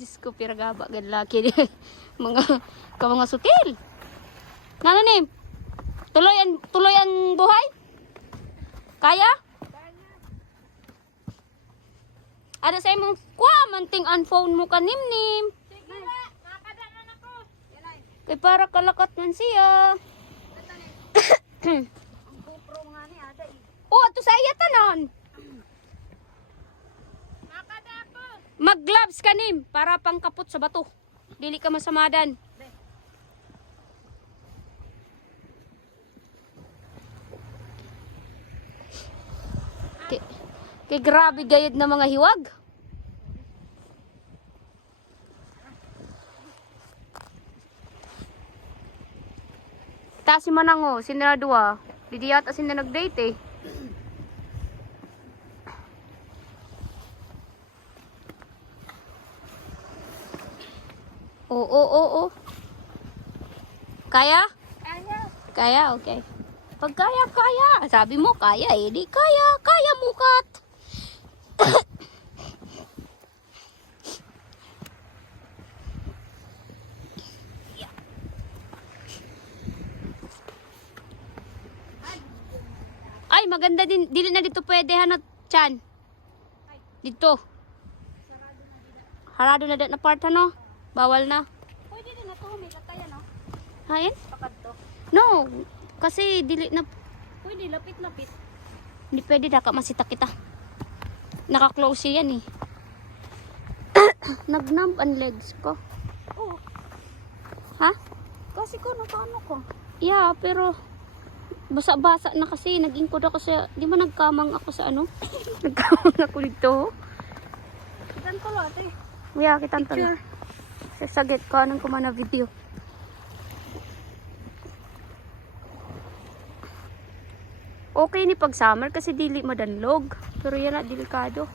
Diyos ko, piragaba. Gadlaki di. Mga sutil. Nananim? Tuloy ang buhay? Kaya? Ada sa imong kwa manting ang phone mo kanimnim. Sige na, nakadanan ako. Kay para kalakat man siya. Ang GoPro nga ni ada eh. Oh, ato sa iya tanan. Nakada ako. Mag-gloves kanim para pangkapot sa bato. Dili ka masamadan. Kay grabe gayad na mga hiwag. Ta si Manango, sila dua. Di yata sila nag-date eh. Oo. Kaya? Kaya. Kaya, okay. Pag kaya. Sabi mo, kaya eh. Di kaya. Kaya mo, Kat. Ay, maganda din. Dili na dito pwede, hanot, Chan. Dito. Harado na na part, ano? Bawal na. Pwede din na to, may kataya no? Hain? Pakad to. No. Kasi dili na. Pwede, lapit-lapit. Hindi pwede, daka masita kita. Naka-close yan eh. Nag-numb ang legs ko. Oo. Ha? Kasi ko, nakaano ko. Yeah, pero basa-basa na kasi. Nag-inkod ako sa, di ba nagkamang ako sa ano? Nagkamang ako dito. Itan ko lo, ate. Yeah, kitang tala. Picture. Sasagit ko, anong kumana video. Okay ni pag summer kasi dili madanlog. Pero yan na, delikado.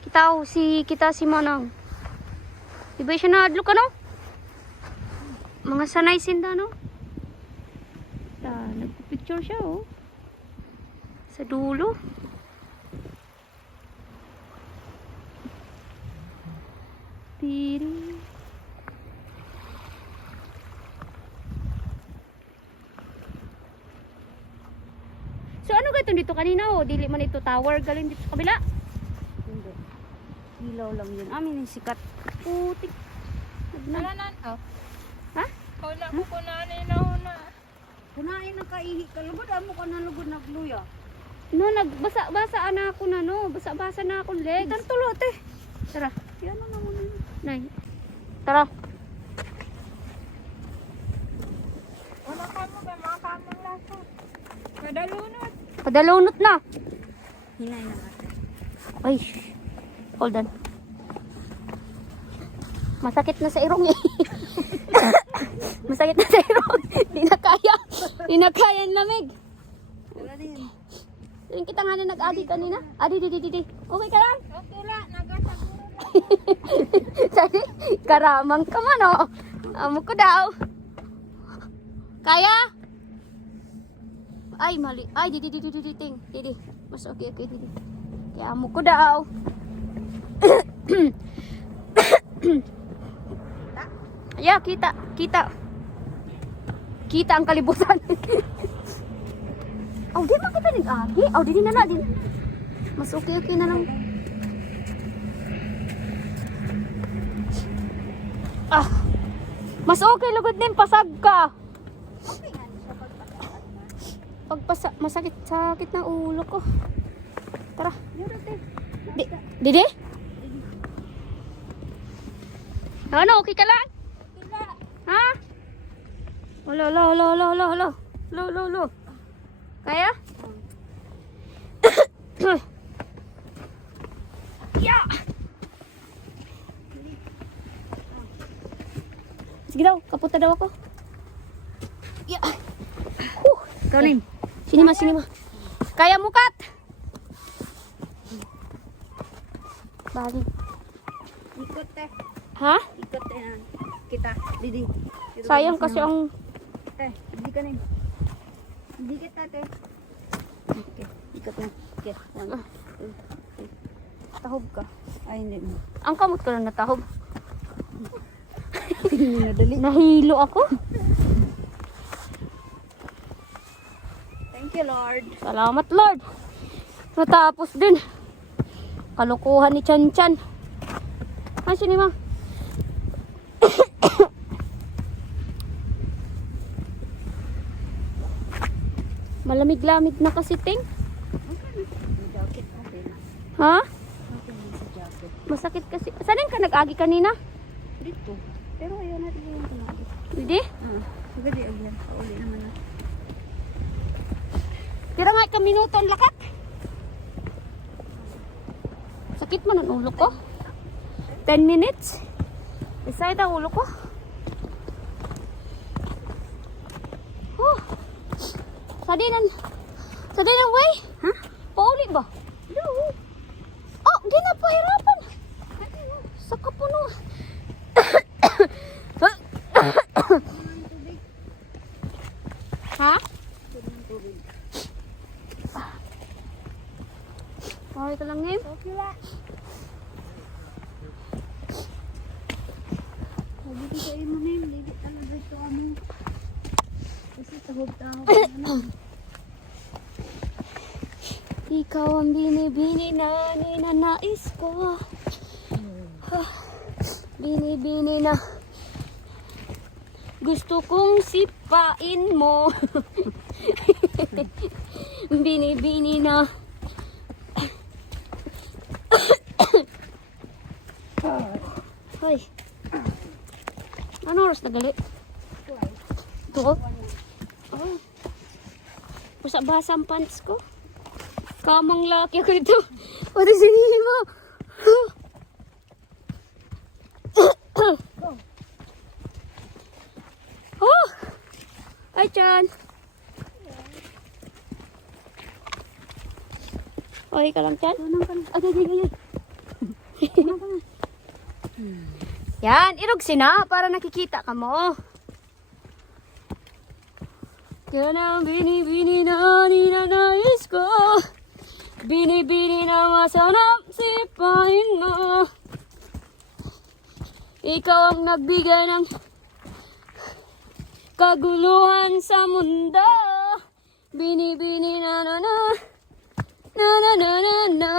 Kita si Manang. Diba siya na adlo ka no? Mga sanay sinda no? Nagpipicture siya oh. Sa dulo. Piri. So ano gaito dito kanina oh? Dili man ito tower galing dito sa kabila. Hindi. Ilaw lang yun. Amin yung sikat. Putik. Nalanan, oh. Ha? Kaula ko kunanin na una. Kunain na kaihi ka. Lugod, amo ka na lugod na gluya. No, nagbasa-basa na ako na no. Basa-basa na akong legs. Itan tulo, ate. Tara. Yan na naman yun. Nay. Tara. Wala ka mo ba? Mga kamang lasa. Kadalunod. Padalunot na. Hinay na ate. Ay, shh. Hold on. Masakit na sa irong eh. Masakit na sa irong. Di na kaya. Di na kaya ang lamig. Wala din. Yung kita nga na nag-adi kanina. Adi. Okay ka lang? Okay la, nagasaguro na. Sabi, karamang ka man oh. Amo ko daw. Kaya? Ay, mali. Ay, ting. Didi. Mas okay, didi. Kaya amo ko daw. Yeah, kita. Kita ang kalibutan. Oh, di ba kita nag-agi? Oh, di na din. Mas okay na lang. Ah. Mas okay lugod din pasag ka. Okay nga siya Pagpasa masakit ng ulo ko. Tara. Yun ate. Didi? Ano, okay ka lang? Pila. Ha? Lo. Kaya? Yeah. Sige daw, kaputa daw ako. Yeah. Ikaw rin. Sinima. Kaya mo, Kat? Bali. Ikot eh. Ha? Ikot eh. Kita. Didi. Sayang kasi ang... Hindi ka rin. Hindi kita ate. Okay. Ikot na. Okay. 1, 2, 3. Tahob ka. Ay, hindi. Ang kamot ko lang natahob. Hindi na dali. Nahilo ako. Thank you, Lord. Salamat, Lord. Natapos din. Kalukuhan ni Chan Chan. Ay, sini ma. Malamig-lamig na kasi, Ting. May jacket okay na. Ha? Okay na sa jacket. Masakit kasi. Saan ka nag-agi kanina? Dito. Pero ayaw natin yung kumagi. Hindi? Pwede, agyan. Pauli naman na. Tira nga ka minuto ang lakat. Sakit mo ng ulo ko. 10 minutes. Isay ang ulo ko. Oh. Sa dinan way? Ha? Pauli ba? No. Oh, di na pahirapan. Sa kapuno. Ha? Okay ka lang, Ngim? Okay lang. Sabi ko sa imo na yun, hindi talaga ito ano. Kasi tahog-tahog na. Ikaw ang binibini na ninanais ko. Binibini na gusto kong sipain mo. Binibini na Hoy. Ano oras na gali? Ito ko? Oh. Basa-basa ang pants ko. Kamang laki ko ito. Pati sinima. Oh! Hi, Chan. Okay ka lang, Chan? Agad. Yan, irugsin na para nakikita ka mo. Kaya na ang binibini na ninanais ko. Binibini na masarap sipain mo. Ikaw ang nagbigay ng kaguluhan sa mundo. Binibini na na na na na na na na.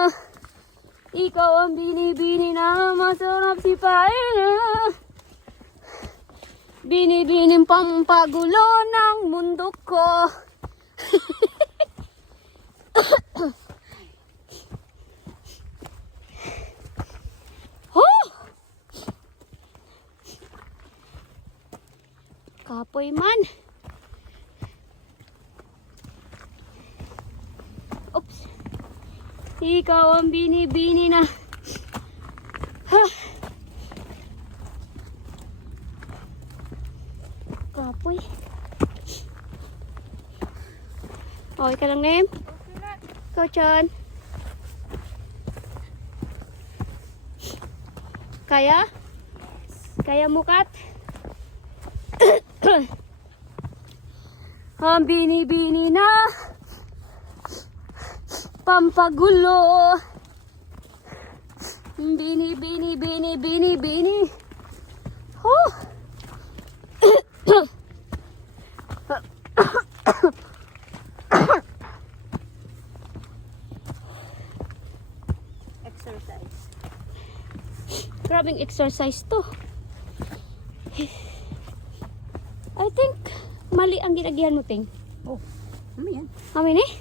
Ikaw ang binibini na masarap sipain mo. Binibining pampagulo ng mundo ko. Oh! Kapoy man. Oops. Ikaw ang binibini na. Ha. Kapoy. Okay ka lang, Nem? Okay lang. Ikaw, Chan. Kaya? Kaya mo, Kat? Ang binibini na pampagulo. Bini. Oh! Exercise. Grabing exercise to. I think mali ang ginagihan mo, Ting. Oh, ano yan? Amin eh?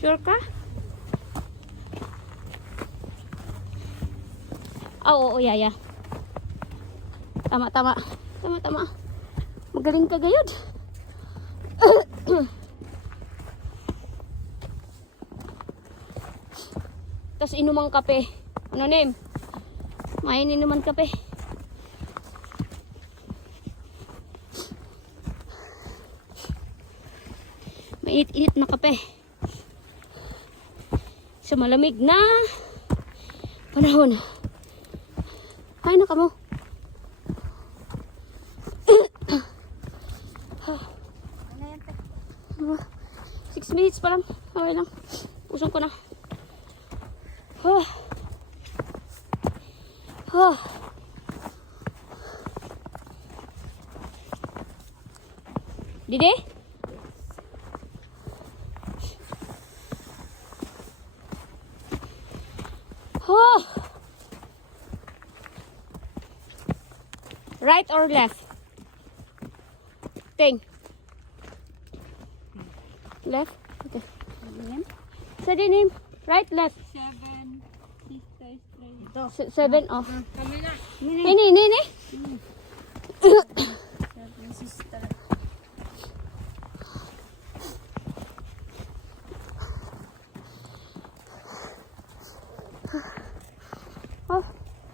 Sure ka? Oo, yaya. Tama. Magaling ka gayod. Tapos inumang kape. Ano, Nem? Main inuman kape. Mainit-init na kape. Sa malamig na panahon. Kain na ka mo. 6 minutes pa lang. Okay lang. Pusong ko na. Oh. Oh. Didi? Oh. Right or left? Ting. Left? Okay. Sa dinim. Right, left. 7 sisters try. Ito. 7 off. Kami na. Ini. 7 sister. Oh,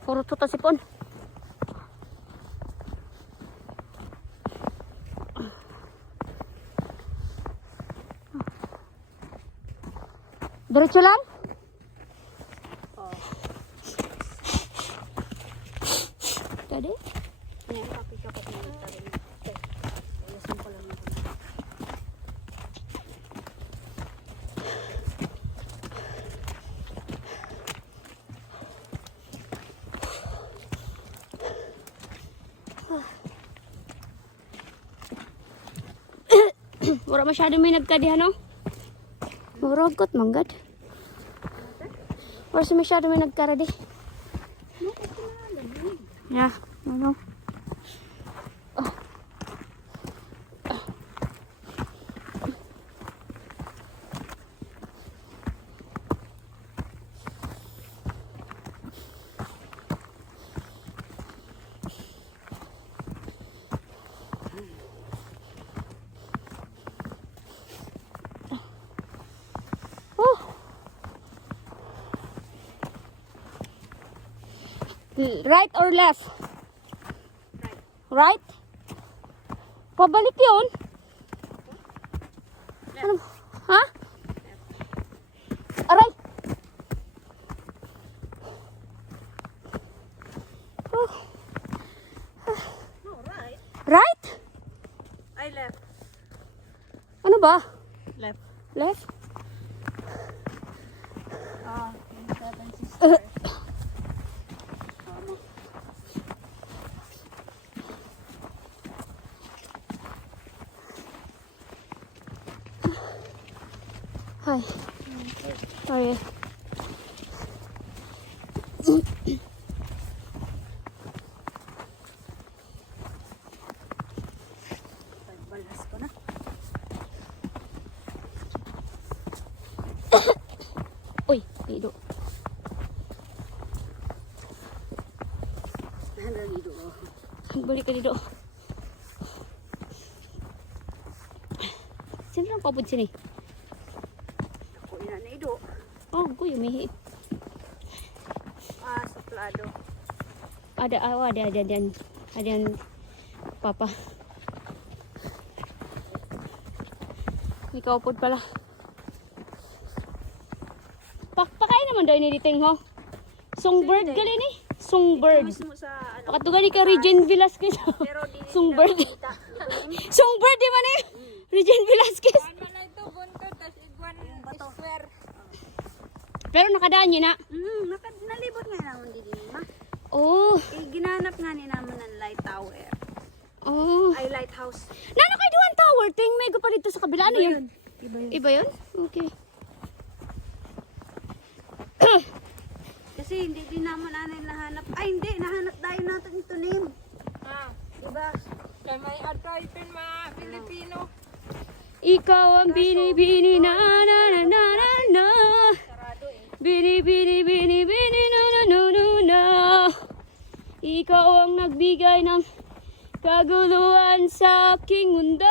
puro tuta sipon. Diretso lang? Tadi? Yan, kapit-kapit na yung tabi. Ayasan ko lang naman. Wala masyado may nagkadihan, no? Muragot, manggad. Wala siya masyado may nagkaradi. Yeah, ano? Right or left? Right. Pabalik yun? Ano? Ha? Aray! Oh. No, right. Right? I left. Ano ba? Left. Left? Ah, 7 sisters. Hi. Sorry. Balas ko na. Uy, Dido. Hanggang ido. Balik ka Dido. Sino lang kapod sini? Ako ina na ido. Oh, ko yumihi. Ah, suplado. Ada yan. Ada yan. Papa. Ikaw pod pala. Pakain naman daw ini diting ho. Songbird gali ni. Songbird. Mismo sa ano. Pakatugan ni ka Regine Velasquez. Pero di Songbird. kita. Songbird di man eh. Regine Velasquez. Ano na ito, buntot, tas iguan square. Pero nakadaan yun na. Nalibot nga naman din ma. Oh. Ginanap nga ni naman ng light tower. Oh. Ay, lighthouse. Nano kay Duan Tower. Ting may pa dito sa kabila. Ano yun? Iba yun. Iba yun? Okay. Kasi hindi din naman natin nahanap. Ay, hindi. Nahanap tayo natin ito name. Ah, Diba? kay may advice mga Pilipino. Ikaw ang bini-bini na na na na na na. Sarado eh. Bini-bini na na na na na. Ikaw ang nagbigay ng kaguluhan sa aking mundo.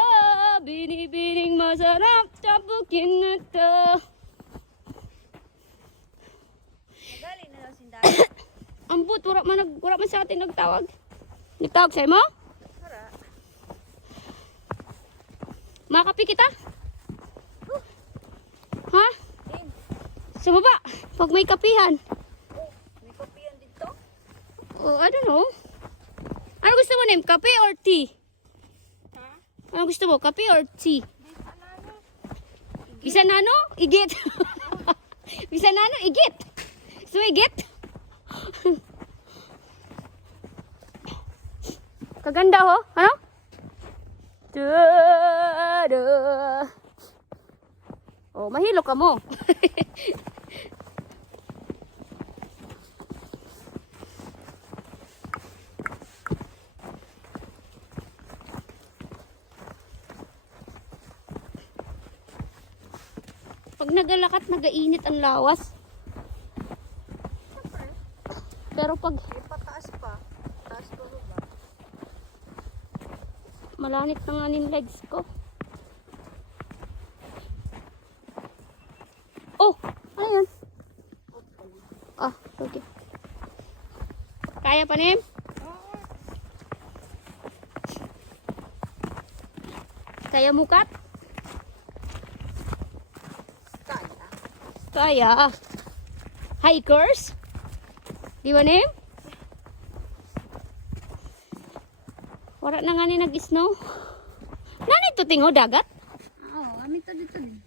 Bini-bining masarap sa bukid na to. Magaling na daw sindahan. Ambot, wala man sa atin nagtawag. Nagtawag sa'yo mo? Sara. Makapi kita? Ha? Din. Sa baba, pag may kapihan. May kopiyan dito. Oh, I don't know. Ano gusto mo, Nim? Kape or tea? Ha? Ano gusto mo? Kape or tea? Di sana no? Bisa nano? Igit. Bisa nano? Igit. Swigit. Kaganda ho. Ano? Tada. Oh, mahilo ka mo. Pag nagalakat, nagainit ang lawas. Pero pag Pataas pa. Taas pa ba? malanit na nga nin legs ko. Oh, ayun. Ah, okay. Kaya pa nim? Kaya mukat? Kaya. Kaya. Hikers? Di ba nim? Wala na nga ni nag-snow. Nani to tingo dagat? Oo, amin to dito din.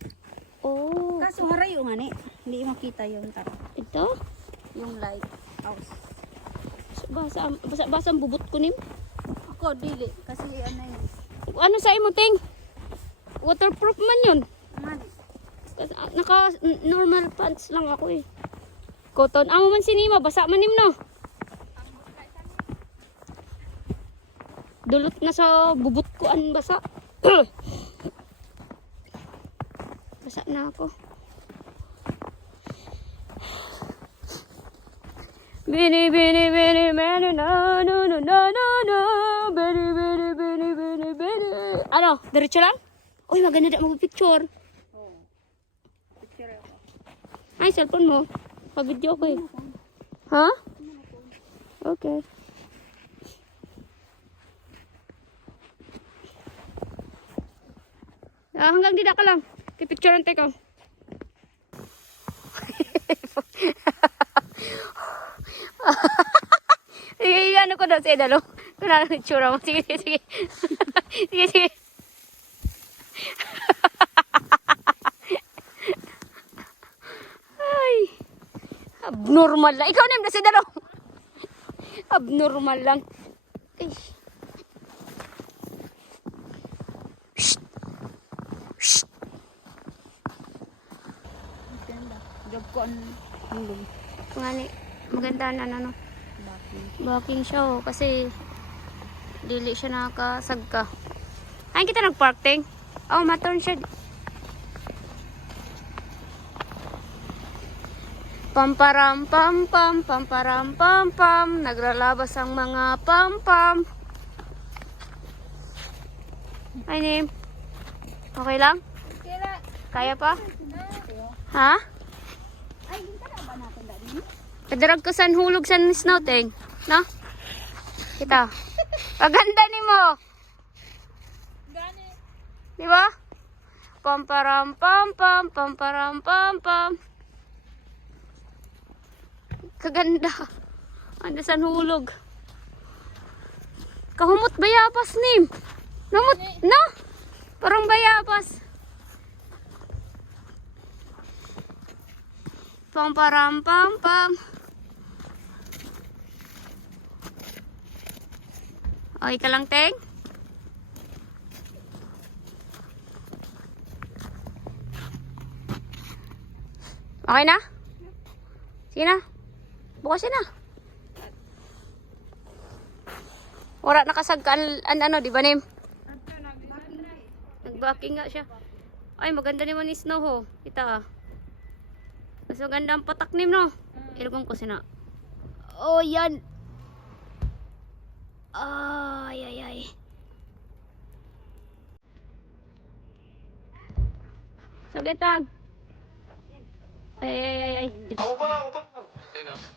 Oh, Kaso harayo nga ni. Hindi makita yung tara. ito. Yung light house. Basa ang bubot ko nim. Ako, dili. Kasi ano yun. Ano sa imo ting? Waterproof man yun. Mani. Naka normal pants lang ako eh. Cotton. Amo man sinima, basa man nim no. Dulot na sa bubot ko an basa. Basa na ako. Bini bini bini bini na na na na na na bini bini bini bini bini. Ano? Diretso lang? Uy, maganda na mag-picture. Oo. Picture ako. Ay, cellphone mo. Pa-video ko eh. Ha? Okay. Ah, hanggang dida ka lang. Pipicturean tayo ko. Sige, ano ko daw sa idalo. Kung na lang itsura mo. Sige, sige, sige. Sige, sige. Ay. Abnormal lang. Ikaw na yung sa idalo. Abnormal lang. Ay. Shh. Shh. Ganda. Job ko ang hulog. Ngani, maganda na ano. Baki. Backing siya oh, kasi dili siya nakasagka. Ay, kita nag-park ting. Oh, maturn siya. Pamparam pam pam, pamparam pam pam. Nagralabas ang mga pam pam. Ay, Nim. Okay lang? Kaya pa? Ha? Ay, hindi ka na ba natin dali? Kadarag ko san hulog san snow ting. No? Kita. Paganda ni mo. Gani. Di ba? Pamparam pam pam, pamparam pam pam. Kaganda. Ando san hulog. Kahumot bayapas nim. Namut, no? Parang bayapas. Pamparam pam pam. Okay ka lang, Teng? Okay na? Sige na. Bukasin na. Wala nakasagkaan ano, di ba, Nim? Nag-backing nga siya. Ay, maganda naman ni Snow, ho. Kita, ah. Mas maganda ang patak, Nim, no? Ilugong ko sina. Oh, yan. Ay, ay, ay. Sagitag. Ay, ay, ay, ay.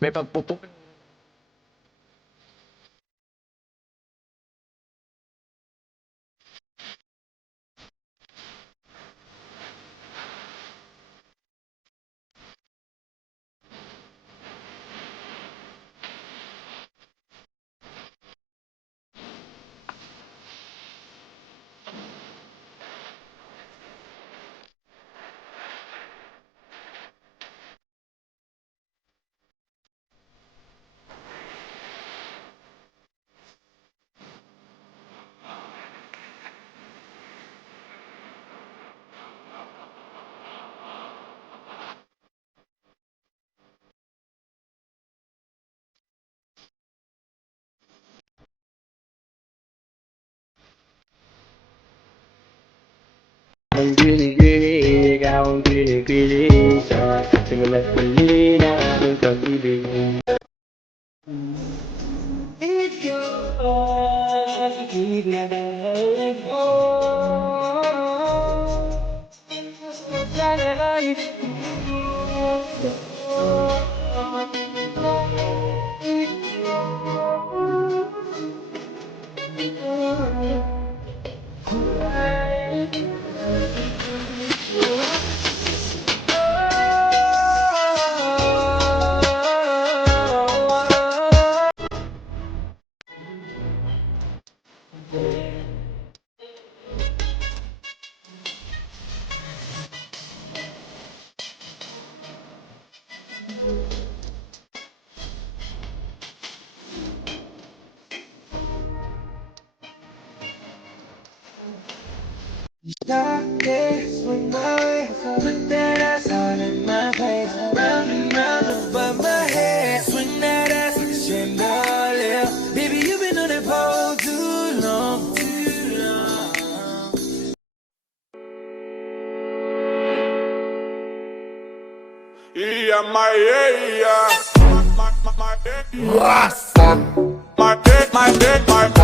May pagpupuk. ang bini-bini, ikaw ang pinipili sa simulat mali na aking pag-ibig. Ikaw ang itinatawag ko. Sana ay darkness when I put that ass all in my face. Round and round above my head. Swing that ass like a chandelier. Baby, you've been on that pole too long, too long. Yeah, my dick, my dick, my